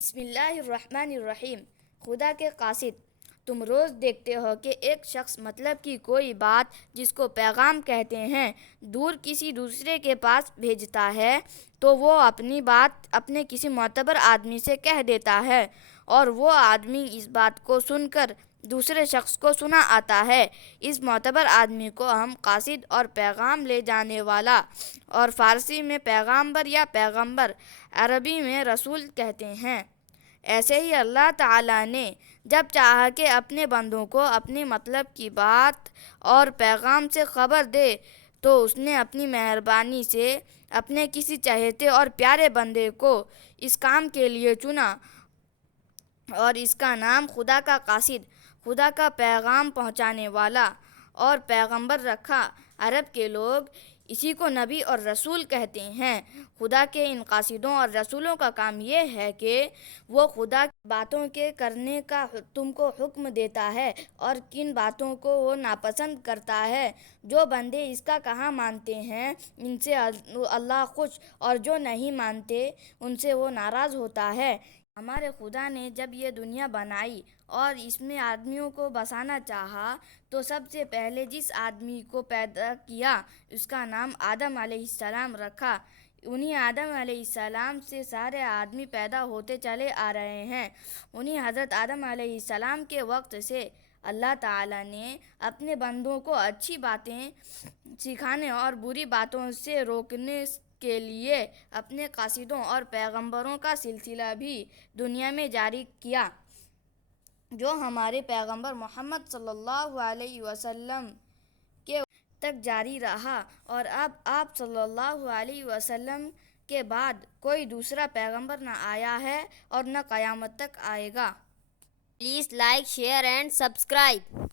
بسم اللہ الرحمن الرحیم۔ خدا کے قاصد، تم روز دیکھتے ہو کہ ایک شخص مطلب کی کوئی بات جس کو پیغام کہتے ہیں دور کسی دوسرے کے پاس بھیجتا ہے تو وہ اپنی بات اپنے کسی معتبر آدمی سے کہہ دیتا ہے اور وہ آدمی اس بات کو سن کر دوسرے شخص کو سنا آتا ہے۔ اس معتبر آدمی کو ہم قاصد اور پیغام لے جانے والا اور فارسی میں پیغامبر یا پیغمبر، عربی میں رسول کہتے ہیں۔ ایسے ہی اللہ تعالیٰ نے جب چاہا کہ اپنے بندوں کو اپنی مطلب کی بات اور پیغام سے خبر دے تو اس نے اپنی مہربانی سے اپنے کسی چہیتے اور پیارے بندے کو اس کام کے لیے چنا اور اس کا نام خدا کا قاصد، خدا کا پیغام پہنچانے والا اور پیغمبر رکھا۔ عرب کے لوگ اسی کو نبی اور رسول کہتے ہیں۔ خدا کے ان قاصدوں اور رسولوں کا کام یہ ہے کہ وہ خدا کی باتوں کے کرنے کا تم کو حکم دیتا ہے اور کن باتوں کو وہ ناپسند کرتا ہے۔ جو بندے اس کا کہا مانتے ہیں ان سے اللہ خوش اور جو نہیں مانتے ان سے وہ ناراض ہوتا ہے۔ ہمارے خدا نے جب یہ دنیا بنائی اور اس میں آدمیوں کو بسانا چاہا تو سب سے پہلے جس آدمی کو پیدا کیا اس کا نام آدم علیہ السلام رکھا۔ انہی آدم علیہ السلام سے سارے آدمی پیدا ہوتے چلے آ رہے ہیں۔ انہی حضرت آدم علیہ السلام کے وقت سے اللہ تعالیٰ نے اپنے بندوں کو اچھی باتیں سکھانے اور بری باتوں سے روکنے کے لیے اپنے قاصدوں اور پیغمبروں کا سلسلہ بھی دنیا میں جاری کیا، جو ہمارے پیغمبر محمد صلی اللہ علیہ وسلم کے تک جاری رہا، اور اب آپ صلی اللہ علیہ وسلم کے بعد کوئی دوسرا پیغمبر نہ آیا ہے اور نہ قیامت تک آئے گا۔ Please like, share and subscribe.